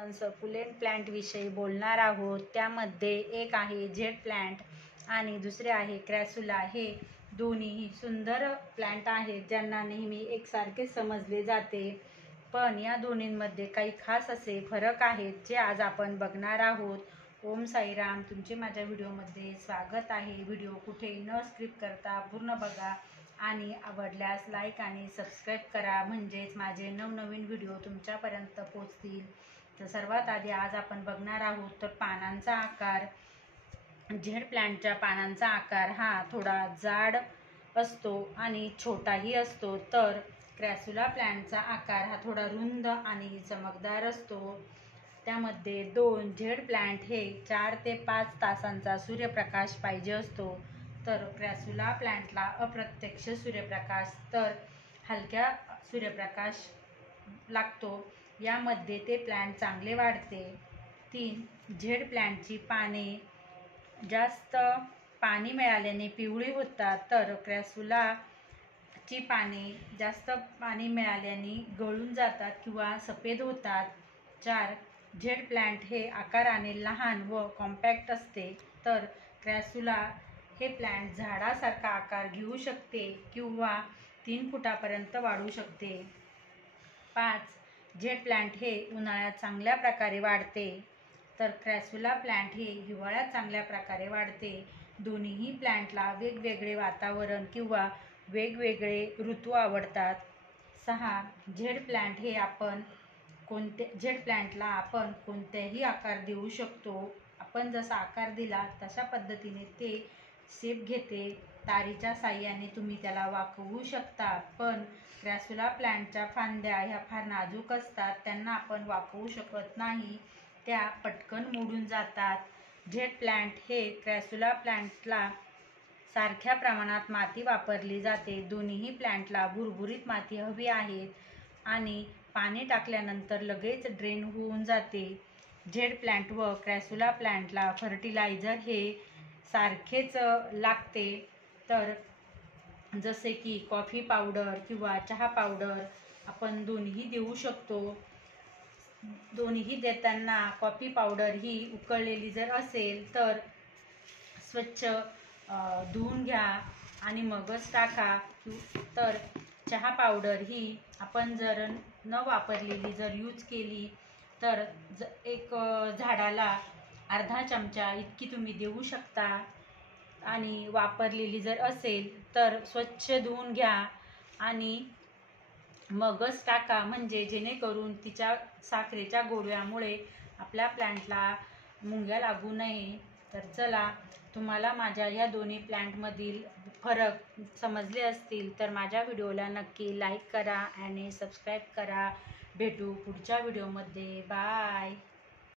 आपण succulent plant विषयी बोलणार आहोत। त्यामध्ये एक आहे जेड प्लांट आणि दुसरे आहे क्रॅसुला। हे दोन्ही सुंदर प्लांट आहेत ज्यांना नेहमी एकसारखे समजले जाते, पण या दोन्हींमध्ये काही खास असे फरक आहेत जे आज आपण बघणार आहोत। ओम साईराम, तुमचे माझ्या व्हिडिओमध्ये स्वागत आहे। व्हिडिओ कुठे न स्किप करता पूर्ण बघा आणि आवडल्यास लाईक आणि सबस्क्राईब करा, म्हणजेच माझे नवनवीन व्हिडिओ तुमच्यापर्यंत पोहोचतील। तर सर्वात आधी आज आपण बघणार आहोत तर पानांचा आकार। जेड प्लांटच्या पानांचा आकार हा थोडा जाड असतो आणि छोटाही असतो, तर क्रॅसुला प्लांटचा आकार हा थोडा रुंद आणि चमकदार असतो। त्यामध्ये जेड प्लांट हे 4 ते 5 तासांचा सूर्यप्रकाश पाहिजे असतो, तर क्रॅसुला प्लांटला अप्रत्यक्ष सूर्यप्रकाश तर हलक्या सूर्यप्रकाश लागतो, यामध्ये ते प्लांट चांगले वाढते। 3 जेड प्लांटची पाने जास्त पाणी मिळाल्याने पिवळी होतात, तर क्रॅसुलाची पाने जास्त पाणी मिळाल्याने गळून जातात किंवा सफेद होतात। 4 जेड प्लांट हे आकाराने लहान व कॉम्पॅक्ट असते, तर क्रॅसुला हे प्लांट झाडासारखा आकार घेऊ शकते किंवा 3 फुटापर्यंत वाढू शकते। 5 जेड प्लांट हे उन्हाळ्यात चांगल्या प्रकारे वाढते, तर क्रॅसुला प्लांट हे हिवाळ्यात चांगल्या प्रकारे वाढते। दोन्ही प्लांटला वेगवेगळे वातावरण किंवा वेगवेगळे ऋतू आवडतात। 6 जेड प्लांटला आपण कोणतेही आकार देऊ शकतो। आपण जसा आकार दिला तशा पद्धतीने ते शेप घेते। तारीच्या साहाय्याने तुम्ही त्याला वाकवू शकता, पण क्रॅसुला प्लांटच्या फांद्या ह्या फार नाजूक असतात, त्यांना आपण वाकवू शकत नाही, त्या पटकन मोडून जातात। जेड प्लांट हे क्रॅसुला प्लांटला सारख्या प्रमाणात माती वापरली जाते। दोन्ही प्लांटला भुरभुरीत माती हवी आहे आणि पाणी टाकल्यानंतर लगेच ड्रेन होऊन जाते। जेड प्लांट व क्रॅसुला प्लांटला फर्टिलायझर हे सारखेच लागते, तर जसे की कॉफी पावडर किंवा चहा पावडर आपण दोन्ही देऊ शकतो। दोन्ही देताना कॉफी पावडर ही उकळलेली जर असेल तर स्वच्छ धुवून घ्या आणि मगच टाका, तर चहा पावडर ही आपण जर न वापरलेली जर यूज केली तर एक झाडाला अर्धा चमचा इतकी तुम्ही देऊ शकता आणि वापरलेली जर असेल तर स्वच्छ धुवून घ्या आणि मगच टाका, म्हणजे जेणेकरून तिच्या साखरेच्या गोळ्यामुळे आपल्या प्लांटला मुंग्या लागू नये। तर चला, तुम्हाला माझ्या या दोन्ही प्लांटमधील फरक समजले असतील तर माझ्या व्हिडिओला नक्की लाईक करा आणि सबस्क्राईब करा। भेटू पुढच्या व्हिडिओमध्ये। बाय।